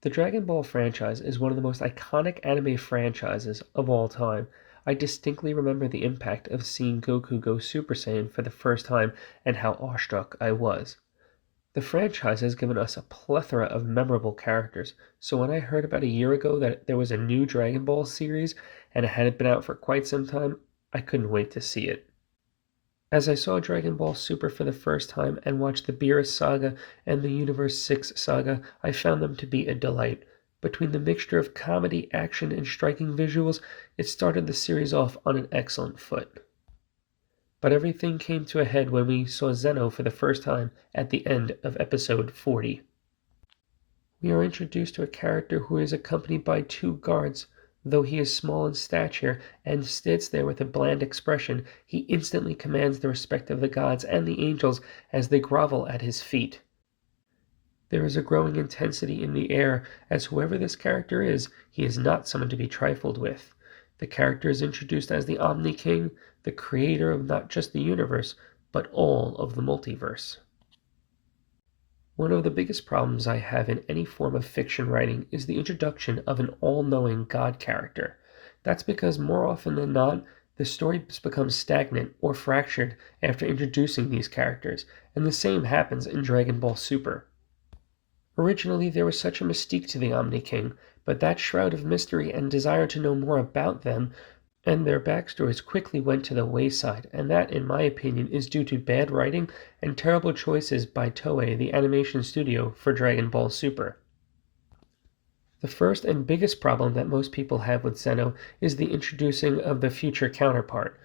The Dragon Ball franchise is one of the most iconic anime franchises of all time. I distinctly remember the impact of seeing Goku go Super Saiyan for the first time and how awestruck I was. The franchise has given us a plethora of memorable characters, so when I heard about a year ago that there was a new Dragon Ball series and it hadn't been out for quite some time, I couldn't wait to see it. As I saw Dragon Ball Super for the first time and watched the Beerus saga and the Universe 6 saga, I found them to be a delight. Between the mixture of comedy, action, and striking visuals, it started the series off on an excellent foot. But everything came to a head when we saw Zeno for the first time at the end of episode 40. We are introduced to a character who is accompanied by two guards. Though he is small in stature and sits there with a bland expression, he instantly commands the respect of the gods and the angels as they grovel at his feet. There is a growing intensity in the air, as whoever this character is, he is not someone to be trifled with. The character is introduced as the Omni King, the creator of not just the universe, but all of the multiverse. One of the biggest problems I have in any form of fiction writing is the introduction of an all-knowing God character. That's because more often than not, the story becomes stagnant or fractured after introducing these characters, and the same happens in Dragon Ball Super. Originally, there was such a mystique to the Omni King, but that shroud of mystery and desire to know more about them and their backstories quickly went to the wayside, and that, in my opinion, is due to bad writing and terrible choices by Toei, the animation studio for Dragon Ball Super. The first and biggest problem that most people have with Zeno is the introducing of the future counterpart.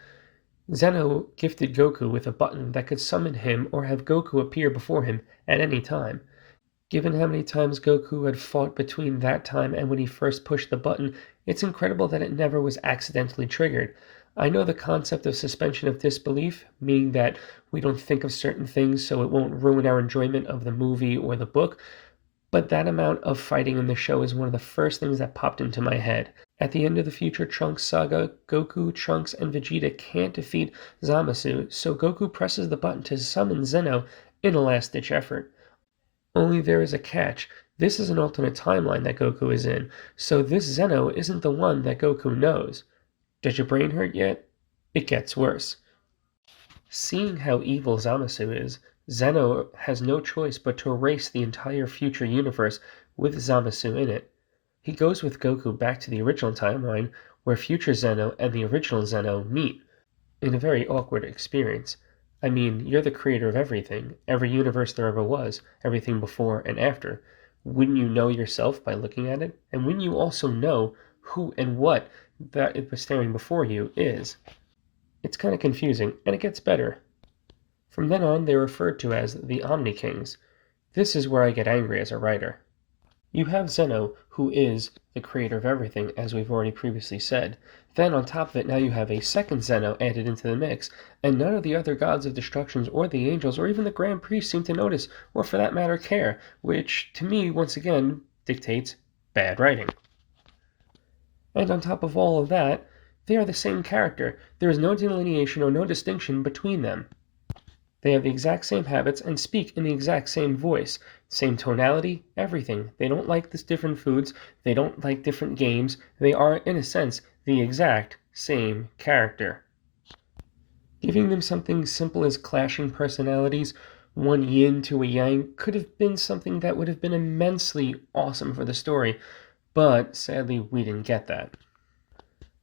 Zeno gifted Goku with a button that could summon him or have Goku appear before him at any time. Given how many times Goku had fought between that time and when he first pushed the button, it's incredible that it never was accidentally triggered. I know the concept of suspension of disbelief, meaning that we don't think of certain things so it won't ruin our enjoyment of the movie or the book, but that amount of fighting in the show is one of the first things that popped into my head. At the end of the Future Trunks saga, Goku, Trunks, and Vegeta can't defeat Zamasu, so Goku presses the button to summon Zeno in a last-ditch effort. Only there is a catch. This is an alternate timeline that Goku is in, so this Zeno isn't the one that Goku knows. Does your brain hurt yet? It gets worse. Seeing how evil Zamasu is, Zeno has no choice but to erase the entire future universe with Zamasu in it. He goes with Goku back to the original timeline, where future Zeno and the original Zeno meet, in a very awkward experience. I mean, you're the creator of everything, every universe there ever was, everything before and after. Wouldn't you know yourself by looking at it? And wouldn't you also know who and what that it was staring before you is? It's kind of confusing, and it gets better. From then on, they're referred to as the Omni Kings. This is where I get angry as a writer. You have Zeno, who is the creator of everything, as we've already previously said. Then, on top of it, now you have a second Zeno added into the mix, and none of the other gods of destructions or the angels or even the Grand Priest seem to notice, or for that matter care, which, to me, once again, dictates bad writing. And on top of all of that, they are the same character. There is no delineation or no distinction between them. They have the exact same habits and speak in the exact same voice, same tonality, everything. They don't like the different foods, they don't like different games. They are, in a sense, the exact same character. Giving them something simple as clashing personalities, one yin to a yang, could have been something that would have been immensely awesome for the story, but sadly we didn't get that.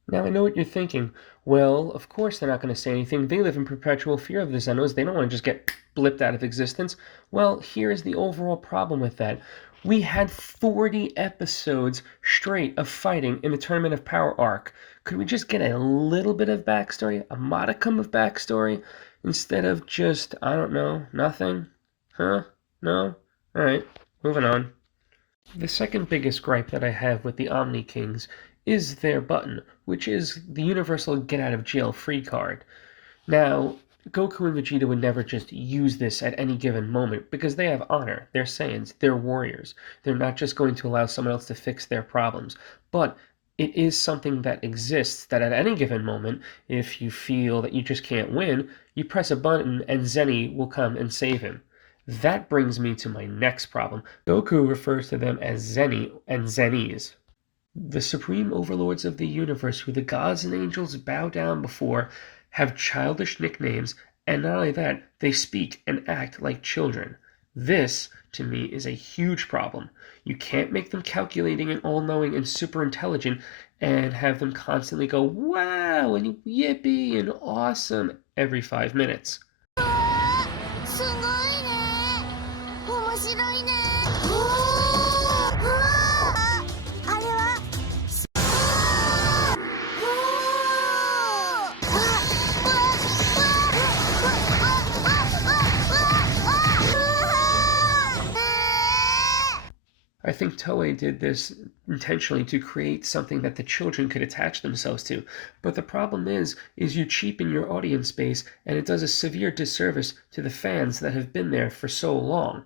Now I know what you're thinking. Well, of course they're not going to say anything. They live in perpetual fear of the Xenos. They don't want to just get blipped out of existence. Well, here's the overall problem with that. We had 40 episodes straight of fighting in the Tournament of Power arc. Could we just get a little bit of backstory, a modicum of backstory, instead of just, I don't know, nothing? Huh? No? Alright, moving on. The second biggest gripe that I have with the Omni Kings is their button, which is the universal get out of jail free card. Now, Goku and Vegeta would never just use this at any given moment because they have honor, they're Saiyans, they're warriors. They're not just going to allow someone else to fix their problems. But it is something that exists that at any given moment, if you feel that you just can't win, you press a button and Zenny will come and save him. That brings me to my next problem. Goku refers to them as Zeni and Zenis, the supreme overlords of the universe who the gods and angels bow down before, have childish nicknames, and not only that, they speak and act like children. This, to me, is a huge problem. You can't make them calculating and all knowing and super intelligent and have them constantly go, wow, and yippee, and awesome every 5 minutes. すごいね。面白いね。あれは。I think Toei did this intentionally to create something that the children could attach themselves to. But the problem is you cheapen your audience base, and it does a severe disservice to the fans that have been there for so long.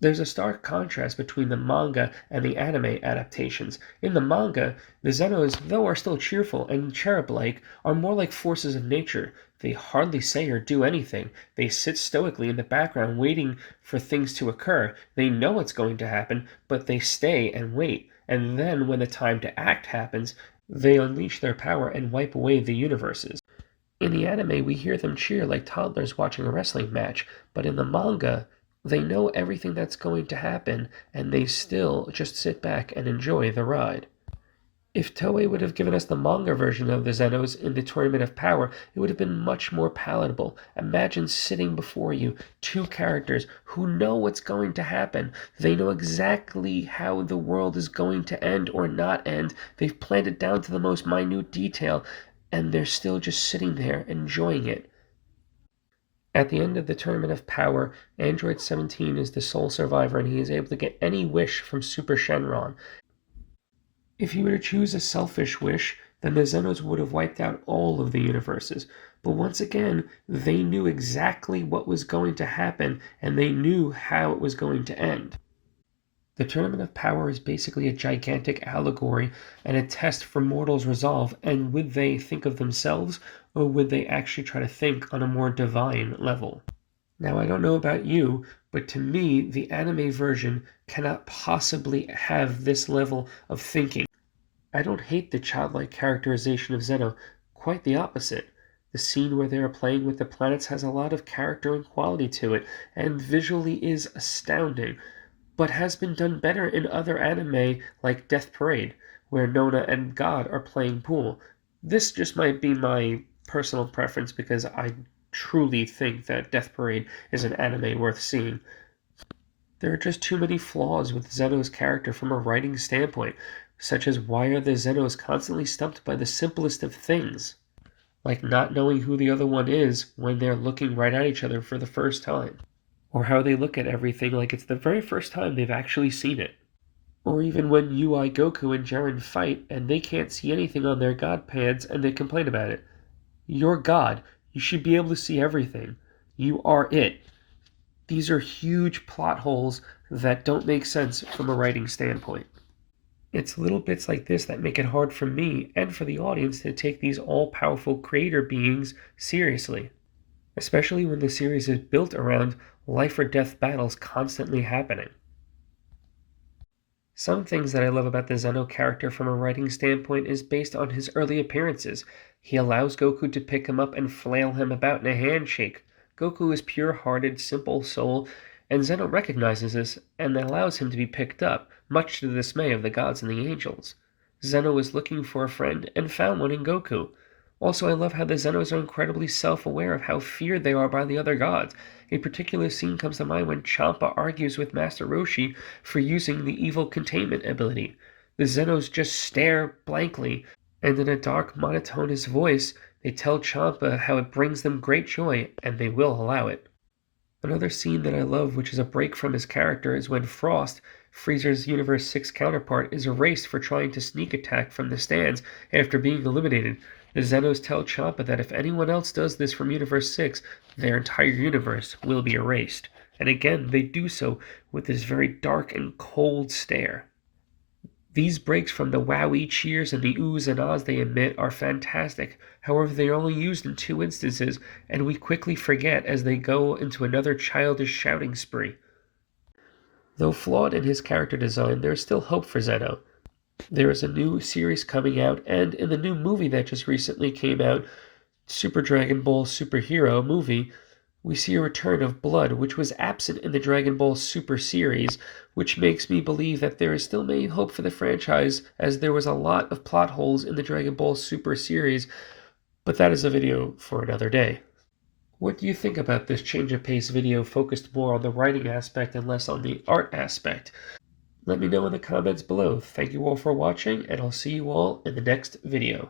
There's a stark contrast between the manga and the anime adaptations. In the manga, the Zenos, though are still cheerful and cherub-like, are more like forces of nature. They hardly say or do anything. They sit stoically in the background waiting for things to occur. They know what's going to happen, but they stay and wait. And then when the time to act happens, they unleash their power and wipe away the universes. In the anime, we hear them cheer like toddlers watching a wrestling match, but in the manga, they know everything that's going to happen, and they still just sit back and enjoy the ride. If Toei would have given us the manga version of the Zenos in the Tournament of Power, it would have been much more palatable. Imagine sitting before you two characters who know what's going to happen. They know exactly how the world is going to end or not end. They've planned it down to the most minute detail, and they're still just sitting there enjoying it. At the end of the Tournament of Power, Android 17 is the sole survivor and he is able to get any wish from Super Shenron. If he were to choose a selfish wish, then the Zenos would have wiped out all of the universes. But once again, they knew exactly what was going to happen and they knew how it was going to end. The Tournament of Power is basically a gigantic allegory and a test for mortals' resolve, and would they think of themselves, or would they actually try to think on a more divine level? Now, I don't know about you, but to me, the anime version cannot possibly have this level of thinking. I don't hate the childlike characterization of Zeno, quite the opposite. The scene where they are playing with the planets has a lot of character and quality to it, and visually is astounding, but has been done better in other anime like Death Parade, where Nona and God are playing pool. This just might be my personal preference because I truly think that Death Parade is an anime worth seeing. There are just too many flaws with Zeno's character from a writing standpoint, such as why are the Zenos constantly stumped by the simplest of things, like not knowing who the other one is when they're looking right at each other for the first time, or how they look at everything like it's the very first time they've actually seen it. Or even when UI Goku and Jiren fight and they can't see anything on their god pads and they complain about it. You're God. You should be able to see everything. You are it. These are huge plot holes that don't make sense from a writing standpoint. It's little bits like this that make it hard for me and for the audience to take these all-powerful creator beings seriously, especially when the series is built around life or death battles constantly happening. Some things that I love about the Zeno character from a writing standpoint is based on his early appearances. He allows Goku to pick him up and flail him about in a handshake. Goku is pure-hearted, simple soul, and Zeno recognizes this and allows him to be picked up, much to the dismay of the gods and the angels. Zeno is looking for a friend and found one in Goku. Also, I love how the Zenos are incredibly self-aware of how feared they are by the other gods. A particular scene comes to mind when Champa argues with Master Roshi for using the evil containment ability. The Zenos just stare blankly, and in a dark, monotonous voice, they tell Champa how it brings them great joy, and they will allow it. Another scene that I love, which is a break from his character, is when Frost, Freezer's Universe 6 counterpart, is erased for trying to sneak attack from the stands after being eliminated. The Zenos tell Champa that if anyone else does this from Universe 6, their entire universe will be erased. And again, they do so with this very dark and cold stare. These breaks from the wowee cheers and the oohs and ahs they emit are fantastic. However, they are only used in 2 instances, and we quickly forget as they go into another childish shouting spree. Though flawed in his character design, there is still hope for Zeno. There is a new series coming out, and in the new movie that just recently came out, Super Dragon Ball Superhero movie, we see a return of blood, which was absent in the Dragon Ball Super series, which makes me believe that there is still maybe hope for the franchise, as there was a lot of plot holes in the Dragon Ball Super series, but that is a video for another day. What do you think about this change of pace video focused more on the writing aspect and less on the art aspect? Let me know in the comments below. Thank you all for watching, and I'll see you all in the next video.